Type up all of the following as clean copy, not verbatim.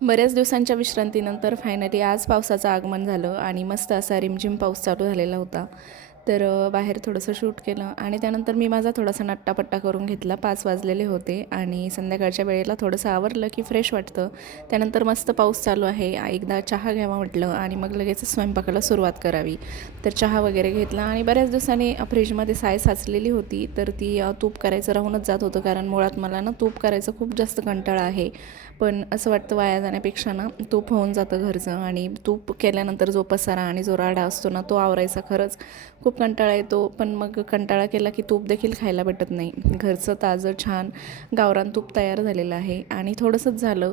बऱ्याच दिवसांच्या विश्रांतीनंतर फायनली आज पावसाचं आगमन झालं आणि मस्त असा रिमझिम पाऊस चालू झालेला होता. तर बाहेर थोडंसं शूट केलं आणि त्यानंतर मी माझा थोडासा नट्टापट्टा करून घेतला. 5 वाजलेले होते आणि संध्याकाळच्या वेळेला थोडंसं आवरलं की फ्रेश वाटतं. त्यानंतर मस्त पाऊस चालू आहे. एकदा चहा घ्यावा म्हटलं आणि मग लगेच स्वयंपाकाला सुरुवात करावी. तर चहा वगैरे घेतला आणि बऱ्याच दिवसांनी फ्रीजमध्ये साय साचलेली होती. तर ती तूप करायचं राहूनच जात होतं, कारण मुळात मला ना तूप करायचं खूप जास्त कंटाळा आहे. पण असं वाटतं वाया जाण्यापेक्षा ना तूप होऊन जातं घरचं, आणि तूप केल्यानंतर जो पसारा आणि जो राडा असतो ना तो आवरायचा खरंच खूप कंटाळा येतो. पण मग कंटाळा केला की तूप देखील खायला भेटत नाही. घरचं ताजं छान गावरान तूप तयार झालेलं आहे आणि थोडंसंच झालं.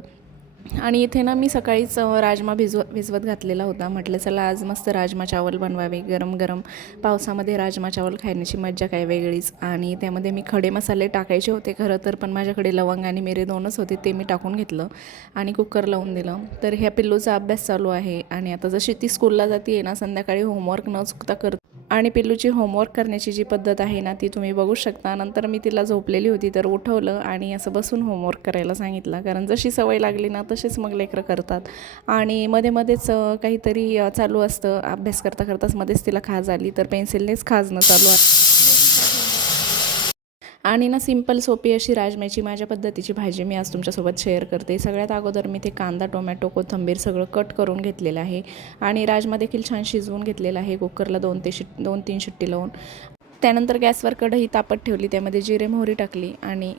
आणि इथे ना मी सकाळीच राजमा भिजवत घातलेला होता. म्हटलं चला आज मस्त राजमा चावल बनवावे. गरम गरम पावसामध्ये राजमा चावल खाण्याची मज्जा काय वेगळीच. आणि त्यामध्ये मी खडे मसाले टाकायचे होते खरं तर, पण माझ्याकडे लवंग आणि मिरे 2च होते, ते मी टाकून घेतलं आणि कुकर लावून दिलं. तर ह्या पिल्लूचा अभ्यास चालू आहे आणि आता जशी ती स्कूलला जाते आहे ना, संध्याकाळी होमवर्क न चुकता आणि पिल्लूची होमवर्क करण्याची जी पद्धत आहे ना ती तुम्ही बघू शकता. नंतर मी तिला झोपलेली होती तर उठवलं आणि असं बसून होमवर्क करायला सांगितलं, कारण जशी सवय लागली ना तसेच मग लेकरं करतात. आणि मध्येच काहीतरी चालू असतं. अभ्यास करता करताच मध्येच तिला खाज आली, तर पेन्सिलनेच खाजणं चालू आहे. आणि ना सिंपल सोपी अशी राजम्याची माझ्या पद्धतीची भाजी मी आज तुमच्यासोबत शेअर करते. सगळ्यात अगोदर मी ते कांदा, टोमॅटो, कोथिंबीर सगळं कट करून घेतलेलं आहे आणि राजमा देखील छान शिजवून घेतलेला आहे कुकरला 2-3 शिट्टी लावून. त्यानंतर गॅसवर कढई तापत ठेवली, त्यामध्ये जिरे मोहरी टाकली आणि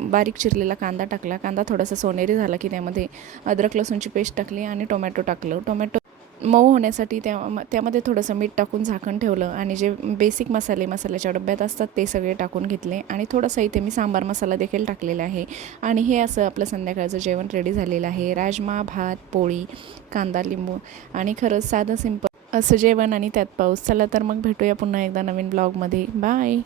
बारीक चिरलेला कांदा टाकला. कांदा थोडासा सोनेरी झाला की त्यामध्ये अद्रक लसूणची पेस्ट टाकली आणि टोमॅटो टाकलं. टोमॅटो मऊ होण्यासाठी त्यामध्ये थोडंसं मीठ टाकून झाकण ठेवलं आणि जे बेसिक मसाल्याच्या डब्यात असतात ते सगळे टाकून घेतले आणि थोडंसं इथे मी सांबार मसाला देखील टाकलेला आहे. आणि हे असं आपलं संध्याकाळचं जेवण रेडी झालेलं आहे. राजमा, भात, पोळी, कांदा, लिंबू आणि खरंच साधं सिंपल असं जेवण आणि त्यात पाऊस. चला तर मग भेटूया पुन्हा एकदा नवीन ब्लॉगमध्ये. बाय.